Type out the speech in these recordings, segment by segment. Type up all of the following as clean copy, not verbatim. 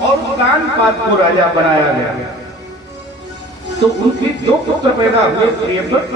और उत्तानपाद को राजा बनाया गया। तो उनके दो पुत्र पैदा हुए, प्रियव्रत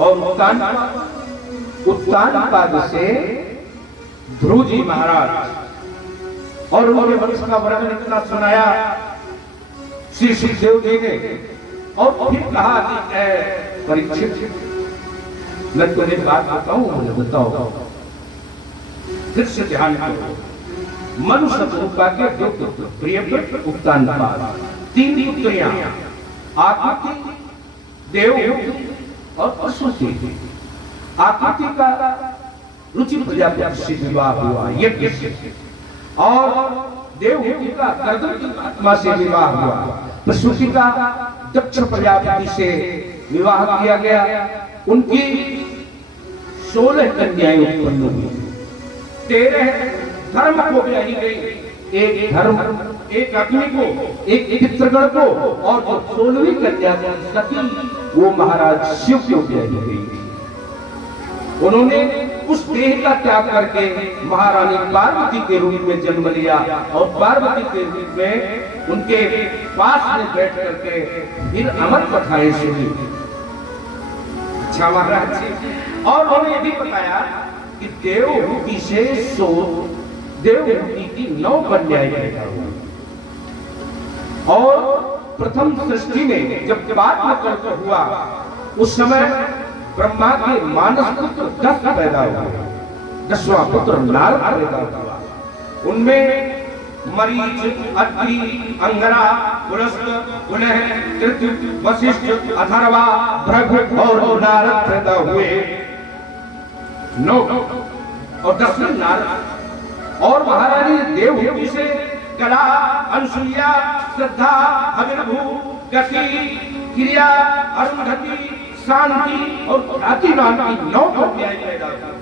और उत्तानपाद। उत्तानपाद से ध्रुव जी महाराज, और उन्होंने वंश का वर्णन इतना सुनाया श्री सुखदेव जी ने, और फिर कहा कि परीक्षित, मैं तुम्हें बात बताऊं, मुझे बताओ, फिर से ध्यान करो। मनुष्य रूपा के दो पुत्र, प्रियव्रत, उत्तानपाद, तीन पुत्रियां, आकृति, देवहूति और अश्वती। आकृति का रुचि प्रजापति से विवाह हुआ यज्ञ से, और देवहूति का गर्दन की आत्मा से विवाह हुआ। प्रसूति का दक्ष प्रजापति से विवाह किया गया। उनकी 16 कन्याएं उत्पन्न हुई। 13 धर्म को ब्याही गई, एक धर्म, एक अग्नि को, एक पितृगण को, और जो 16वीं कन्या सती, वो महाराज शिव को ब्याही गई। उन्होंने उस देह का त्याग करके महारानी पार्वती के रूप में जन्म लिया, और पार्वती के रूप में उनके पास में बैठ करके फिर अमर कथाएं सुनी। अच्छा महाराज जी, और उन्होंने भी बताया कि देवहूति से देवहूति की 9 कन्याएं पैदा हुई, और प्रथम सृष्टि में जब कल्प हुआ, उस समय ब्रह्मा के मानस पुत्र 10 पैदा हुए। 10वां पुत्र नारद पैदा हुआ। उनमें मरीच, अत्रि, अंगरा, पुलस्त्य, पुलह, कृत्य, वशिष्ठ, अथर्वा, भृगु और नारद पैदा हुए। 9 और 10वें नारद। और महारानी देवहूति से कला, अनुसुईया, श्रद्धा, अभिनभु, गति, क्रिया, अरुंधति, शांति और ख्याति नाम की 9 कन्याएं पैदा हुई।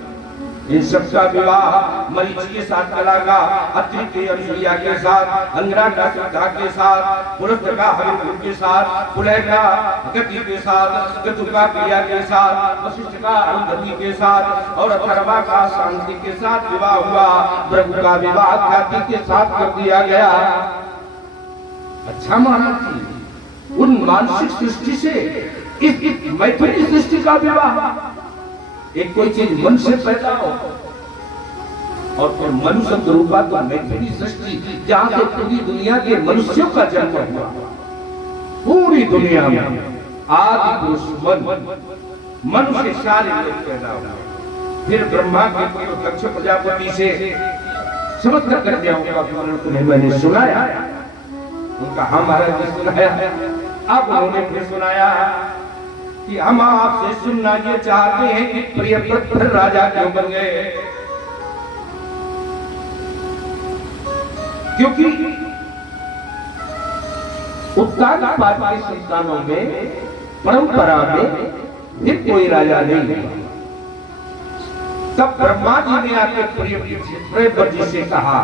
इन सबका विवाह मरीच के साथ कला का, अत्रि के अनुसुईया के साथ, अंगरा का श्रद्धा के साथ, पुलस्त्य का हरिभु के साथ, पुलह का गति के साथ, क्रतु का क्रिया के साथ, वशिष्ठ का अरुंधति के साथ, और अथर्वा का शांति के साथ विवाह हुआ। भृगु का विवाह ख्याति के साथ कर दिया गया। अच्छा महाराज जी, उन मानसिक सृष्टि से इस मैथिली सृष्टि का विवाह, एक कोई चीज मन से पैदा हो, और फिर मनुष्य रूपा तो मैथिली सृष्टि, जहां से पूरी दुनिया के मनुष्यों का जन्म हुआ। पूरी दुनिया में आदि पुरुष मनुष्य सारे लोग पैदा हुए। फिर ब्रह्मा के पुत्र दक्ष प्रजापति से समस्त कन्याओं का विवरण तुम्हें मैंने सुनाया। उनका हम महाराज ने सुनाया। अब उन्होंने फिर सुनाया कि हम आपसे सुनना ये चाहते हैं कि प्रियव्रत फिर राजा क्यों बन गए। क्योंकि उत्तानपाद के संतानों में परंपरा में फिर कोई राजा नहीं हुआ। तब ब्रह्मा जी ने आके प्रियव्रत जी से कहा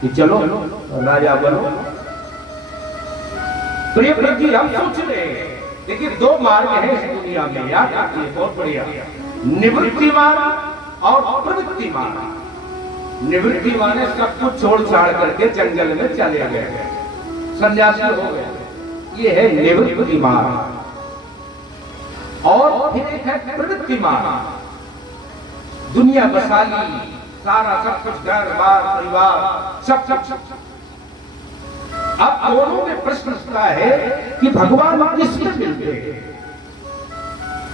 कि चलो राजा बनो। प्रियव्रत जी हम सोच रहे हैं, देखिए 2 मार्ग है इस दुनिया में, याद रखिए, बहुत बढ़िया, निवृत्ति मार्ग और प्रवृत्ति मार्ग। निवृत्ति माने सब कुछ छोड़ छाड़ करके जंगल में चले गए, सन्यासी हो गए, ये है निवृत्ति मार्ग। और फिर एक है प्रवृत्ति मार्ग, दुनिया बसा ली, सारा सब कुछ, घर बार परिवार सब। अब दोनों में प्रश्न उठता है कि भगवान किसमें मिलते हैं।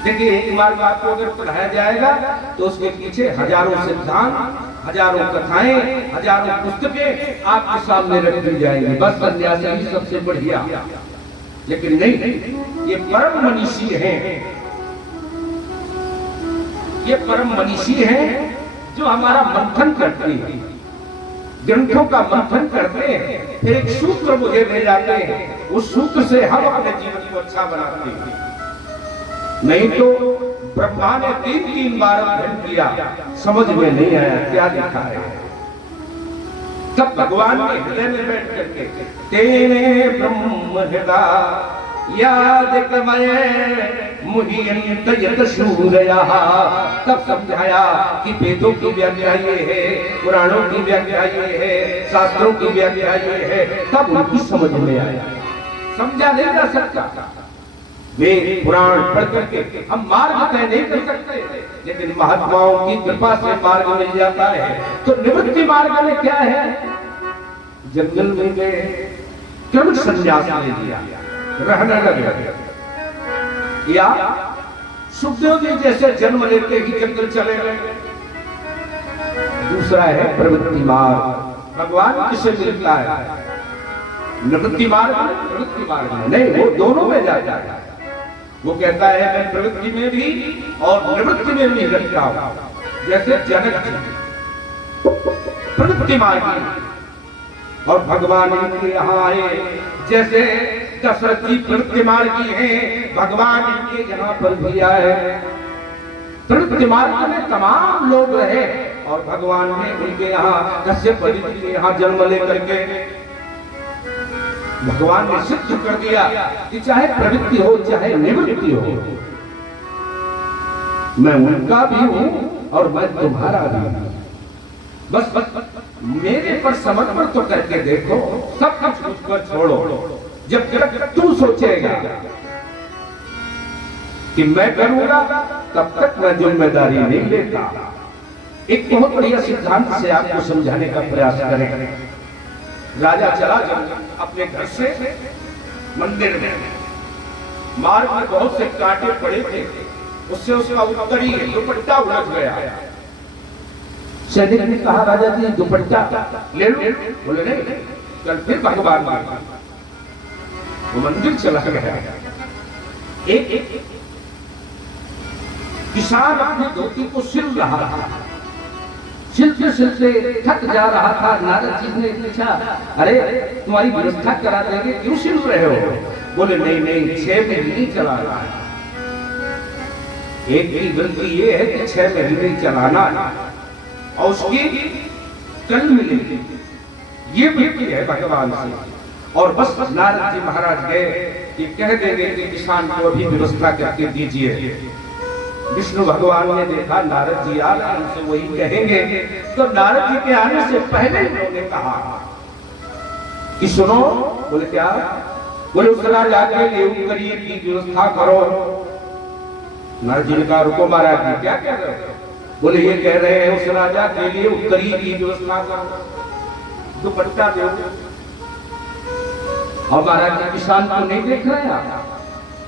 देखिए, एक मार्ग आपको अगर पढ़ाया जाएगा तो उसके पीछे हजारों सिद्धांत, हजारों कथाएं, हजारों पुस्तकें आपके सामने रख दी जाएंगी, बस सन्यासी ही सबसे बढ़िया। लेकिन नहीं, ये परम मनीषी हैं, ये परम मनीषी हैं जो हमारा मंथन करते हैं, ग्रंथों का मंथन करते हैं, फिर एक सूत्र मुझे दे जाते हैं, उस सूत्र से हम अपने जीवन को अच्छा बनाते हैं। नहीं तो ब्रह्मा ने 3 बार अध्ययन किया, समझ में नहीं आया क्या लिखा है। तब भगवान ने हृदय में बैठ करके तेने ब्रह्म हृदय याद कमये मुहियंत यत शूरया। तब समझाया कि वेदों की व्याख्या ये है, पुराणों की व्याख्या ये है, शास्त्रों की व्याख्या ये है। तब उनको समझ में आया। समझा नहीं जा सकता। वेद पुराण पढ़ करके हम मार्ग तय नहीं कर सकते, लेकिन महात्माओं की कृपा से मार्ग मिल जाता है। तो निवृत्ति मार्ग में क्या है? जंगल में गए, क्रम संन्यास ले लिया, रहने लगे। या सुखदेव जी जैसे जन्म लेते ही जंगल चले गए। दूसरा है प्रवृत्ति मार्ग। भगवान किसे मिलता है? निवृत्ति मार्ग, प्रवृत्ति मार्ग नहीं, वो दोनों में जाता है। वो कहता है मैं प्रवृत्ति में भी और निवृत्ति में भी रखता हूं। जैसे जनक जी प्रवृत्ति मार्ग और भगवान इनके यहाँ आए। जैसे दशरथ जी प्रवृत्ति मार्गी हैं, भगवान इनके यहाँ पर भी आए। प्रवृत्ति मार्ग में तमाम लोग रहे और भगवान ने उनके यहाँ कश्यप जी के यहाँ जन्म लेकर के भगवान ने सिद्ध कर दिया कि चाहे प्रवृत्ति हो चाहे निवृत्ति हो, मैं उनका भी हूं और मैं तुम्हारा भी हूं। बस मेरे पर समर्पण तो करके देखो, सब कुछ मुझको छोड़ो। जब तक तू सोचेगा कि मैं करूंगा, तब तक मैं जिम्मेदारी नहीं लेता। एक बहुत बढ़िया सिद्धांत से आपको समझाने का प्रयास करें। राजा चला जब अपने घर से मंदिर में, मार्ग में बहुत से कांटे पड़े थे, उससे उसका उत्तरी दुपट्टा उलझ गया। सैनिक ने कहा राजा जी दुपट्टा ले लो। बोले नहीं, कल फिर भगवान वो मंदिर चला गया। एक किसान अपनी धोती को सिल रहा था, सिलते सिलते थक जा रहा था। नारद जी ने पूछा, अरे तुम्हारी व्यवस्था करा देंगे, क्यों सिल रहे हो? बोले नहीं नहीं, 6 महीने चला रहा है। एक की गलती ये है कि 6 महीने चलाना और उसकी कल मिलेगी, ये वृत्ति है भगवान से। और बस नारद जी महाराज गए कि कह देंगे कि किसान को अभी व्यवस्था करके दीजिए। विष्णु भगवान ने देखा नारद जी आ रहे, उनसे वही कहेंगे। तो नारद जी के आने से पहले उन्होंने कहा कि सुनो। बोले क्या? बोले उस राजा के लिए करिए की व्यवस्था करो। नारद जी ने कहा रुको महाराज जी, क्या कह रहे हो? बोले ये कह रहे हैं उस राजा के लिए उत्तरी की व्यवस्था करो, दुपट्टा दो। और महाराज जी किसान को नहीं देख रहे हैं,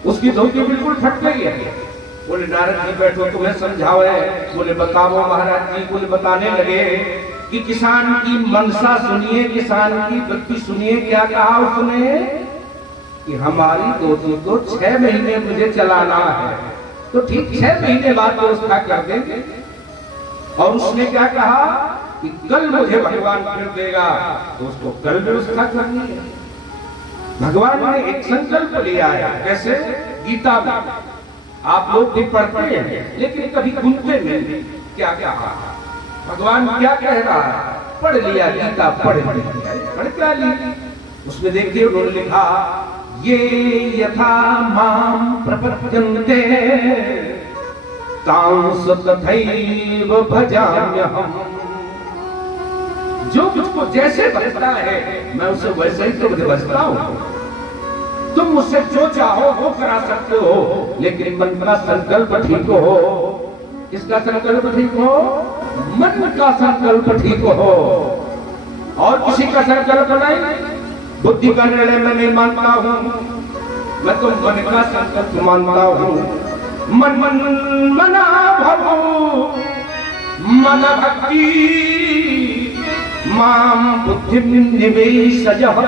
उसकी धोती बिल्कुल फट गई है। बोले नारद जी बैठो, तुम्हें समझाओ है। बोले बताओ महाराज जी। बोले बताने लगे कि किसान की मनसा सुनिए, किसान की वृत्ति सुनिए। क्या कहा उसने? कि हमारी धोती को 6 महीने मुझे चलाना है, तो ठीक 6 महीने बाद व्यवस्था कर देंगे। और उसने क्या कहा कि कल मुझे भगवान फिर देगा, तो उसको कल व्यवस्था करनी है। भगवान ने एक संकल्प लिया है। कैसे? गीता में आप लोग भी पढ़ते हैं लेकिन कभी सुनते नहीं। क्या कहा भगवान? क्या कह रहा है? पढ़ लिया गीता, पढ़ क्या ली? उसमें देखिए उन्होंने लिखा, ये यथा माम प्रपद्यन्ते तांस तथैव भजाम्यहम्। जो मुझको जैसे बचता है मैं उसे वैसे ही तो बचता हूँ। तुम मुझसे जो चाहो वो करा सकते हो, लेकिन मन का संकल्प ठीक हो। किसका संकल्प ठीक हो? मन का संकल्प ठीक हो, और किसी का संकल्प नहीं। बुद्धि का निर्णय मैं नहीं मानता हूँ, मैं तो मन का संकल्प मानता हूँ। मन मन मना भवो मन भक्ति माम बुद्धि निवेशयः।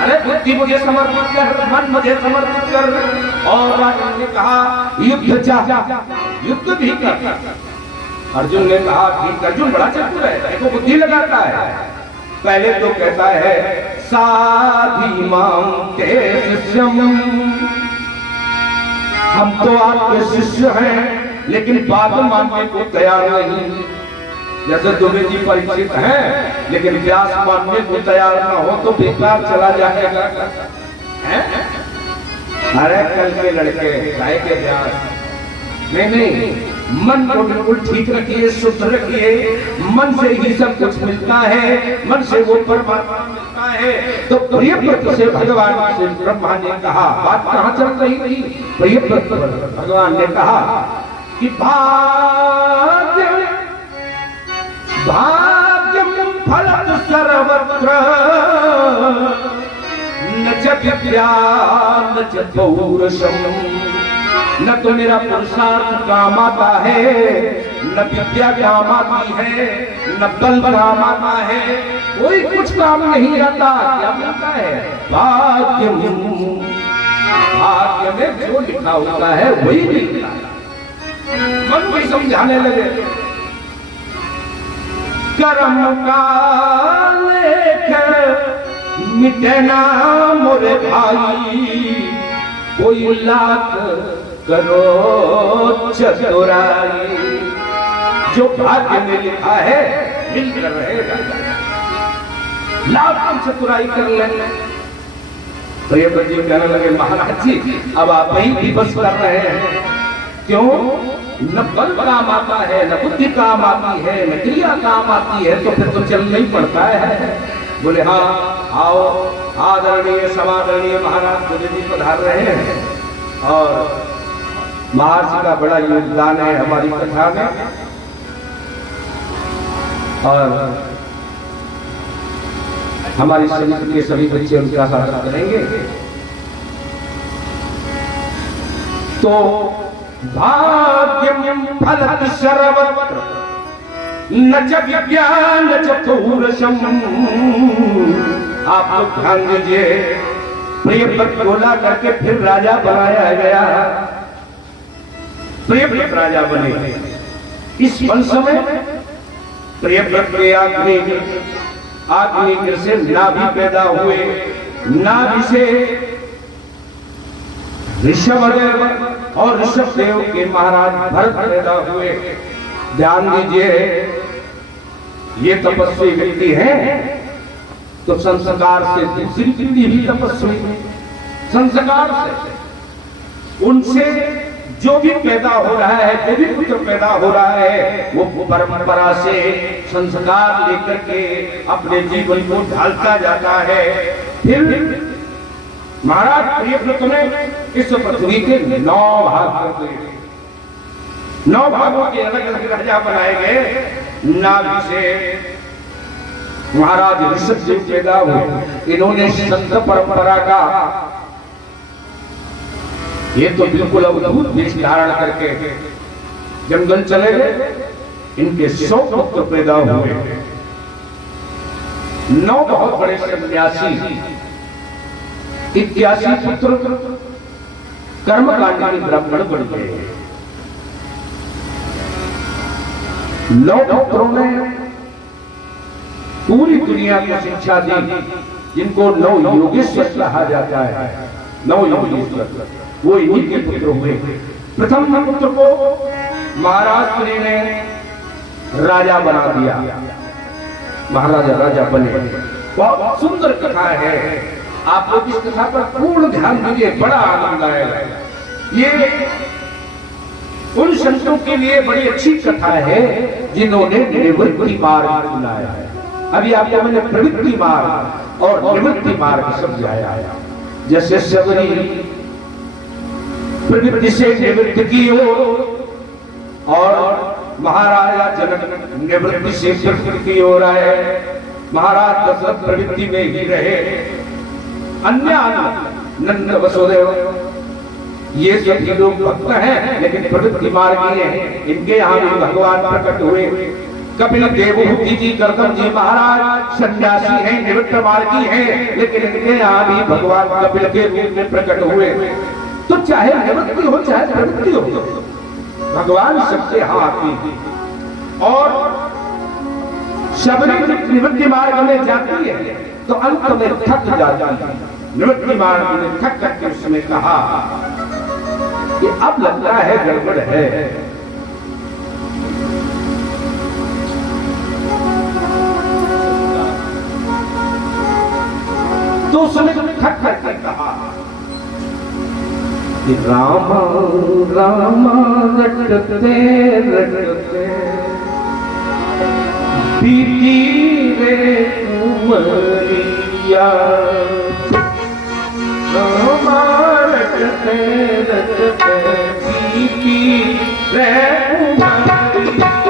अरे बुद्धि मुझे समर्पित कर, मन मुझे समर्पित कर। और राजा ने कहा युद्ध चाह, युद्ध भी कर। अर्जुन ने कहा ठीक, अर्जुन बड़ा चतुर है, देखो बुद्धि लगाता है। पहले तो कहता है साधी माम ते शिष्यम, हम तो आपके शिष्य हैं लेकिन बात मानने को तैयार नहीं। जैसे दुबे जी परीक्षित हैं लेकिन व्यास मानने को तैयार ना हो तो बेकार चला जाएगा। अरे कल के लड़के गाय के ब्याह नहीं, मन को बिल्कुल ठीक रखिए, शुद्ध रखिए। मन से ही सब कुछ मिलता है, मन से वो परमात्मा मिलता है। तो प्रियव्रत से भगवान से ब्रह्मा ने कहा, बात कहाँ चल रही थी? प्रियव्रत पर भगवान ने कहा कि भाग्यम फलत सर्वत्र न च विद्या न च पौरुषम। न तो मेरा पुरुषार्थ काम आता है, न विद्या काम आती है, न बल काम आता है, कोई कुछ काम नहीं आता। क्या मिलता है? भाग्य। भाग्य में जो लिखा होता है वही मिलता है। मन को समझाने लगे, कर्म का लेख मिटना मोरे भाई, कोई लाख करो चतुराई। जो भाग्य में लिखा है मिलकर रहेगा, लाख चतुराई कर लेंगे। तो ये जी कहने लगे, महाराज जी अब आप ही विवश कर रहे हैं। क्यों? न बल काम आता है, न बुद्धि काम आती है, न क्रिया काम आती है, तो फिर तो चलना ही पड़ता है। बोले हाँ आओ, आदरणीय समादरणीय महाराज गुरु जी पधार रहे हैं और महर्षि का बड़ा योगदान है हमारी कथा में। और हमारी समिति के सभी बच्चे उनका स्वागत करेंगे। तो भाग्यम फलत सर्वत्र न च विद्या न च पौरुषम। आप लोग ध्यान दीजिए, प्रियव्रत बोला करके फिर राजा बनाया गया। प्रियव्रत राजा बने। इस वंश में प्रियव्रत के आग्नेय से नाभि पैदा हुए, नाभि से ऋषभदेव और ऋषभदेव के महाराज भरत पैदा हुए। ध्यान दीजिए, ये तपस्वी व्यक्ति हैं तो संस्कार से दूसरी व्यक्ति भी तपस्वी, संस्कार से उनसे जो भी पैदा हो रहा है, जो भी पुत्र पैदा हो रहा है, वो परंपरा से संस्कार लेकर के अपने जीवन को ढालता जाता है। फिर महाराज प्रियव्रत ने इस पृथ्वी के 9 भाग कर दिए। 9 भागों के अलग अलग राजा बनाए गए। नाभि से महाराज ऋषभदेव पैदा हुए। इन्होंने संत परंपरा का ये तो बिल्कुल अद्भुत वेश धारण करके जंगल चले गए। इनके 100 पुत्र पैदा हुए। 9 बहुत बड़े सन्यासी, 81 पुत्र कर्मकांडी ब्राह्मण बन गए। 9 पुत्रों ने पूरी दुनिया को शिक्षा दी, जिनको 9 योगेश्वर कहा जाता है। 9 योगेश्वर वो इन्हीं के पुत्र हुए। प्रथम पुत्र को महाराज ने राजा बना दिया। महाराजा राजा बने। बहुत सुंदर कथा है, आप लोग इस कथा पर पूर्ण ध्यान दीजिए, बड़ा आनंद आएगा। ये उन संतों के लिए बड़ी अच्छी कथा है जिन्होंने निवृत्ति मार्ग चुनाया है। अभी आपको मैंने प्रवृत्ति मार्ग और निवृत्ति मार्ग समझाया है। जैसे सबरी प्रवृत्ति से निवृत्ति की और महाराजा जनक निवृत्ति से प्रवृत्ति की ओर आए। महाराज दशरथ प्रवृत्ति में ही रहे। अन्य नंद वसुदेव ये सभी लोग भक्त हैं, लेकिन प्रवृत्ति मार्गी हैं। इनके यहाँ भी भगवान प्रकट हुए। कपिल देवहूति जी, गर्दन जी महाराज सन्यासी हैं, निवृत्त मार्गी हैं, लेकिन इनके यहाँ भी भगवान कपिल के रूप में प्रकट हुए। तो चाहे निवृत्ति हो चाहे प्रवृत्ति हो, भगवान सबके यहाँ आती है। और शबरी निवृत्ति मार्ग में जाती है तो अंत में थक जाती है। निवृत्ति मार्ग में थक करके उसने कहा कि अब लगता है गड़बड़ है। तो उसने थक करके कहा राम राम रटते रटते बीती रे उमरिया, राम रटते रटते बीती रे उमरिया।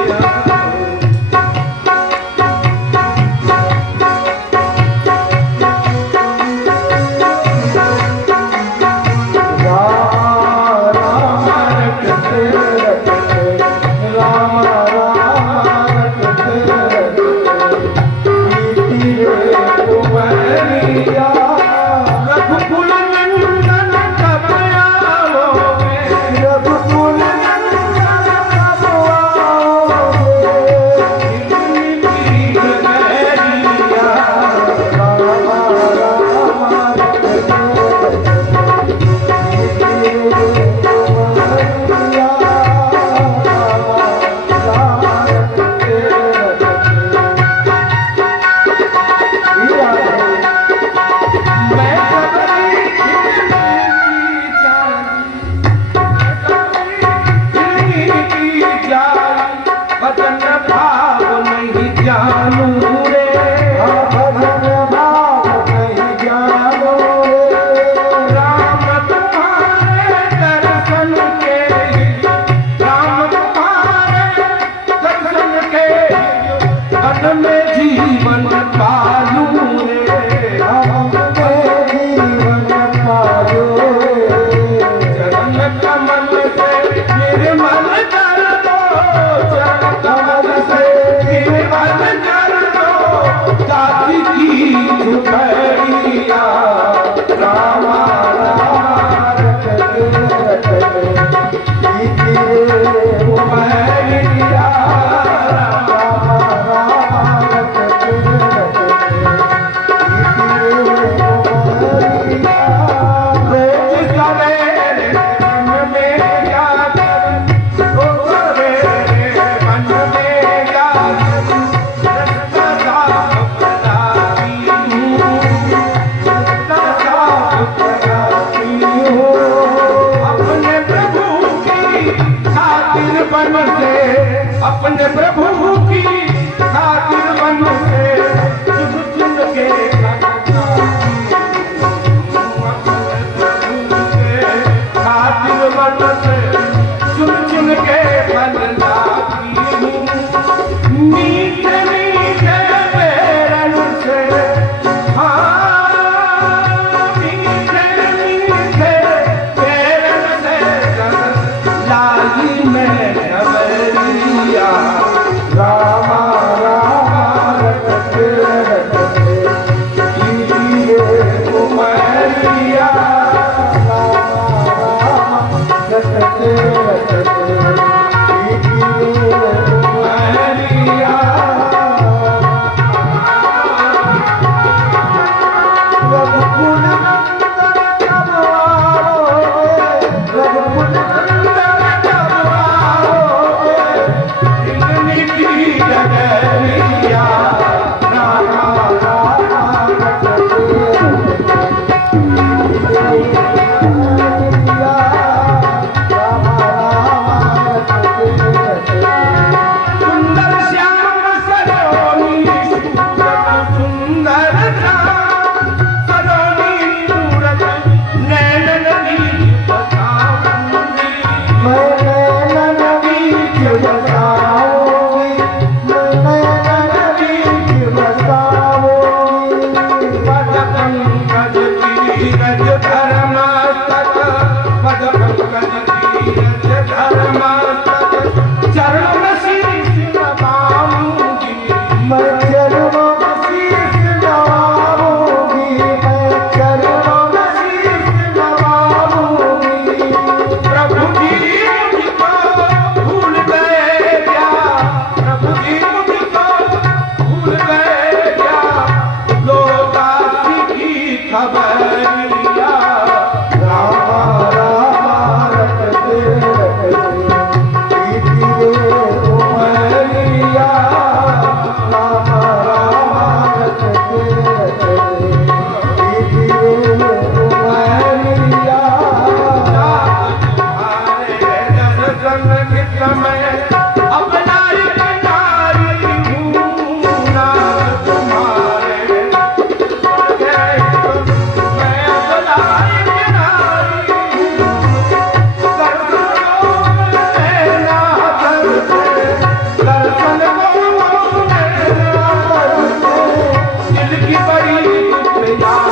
की बड़ी प्रिया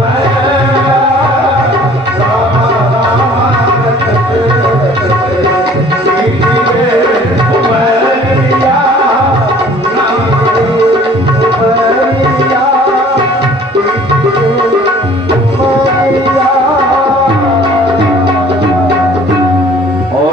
Bye.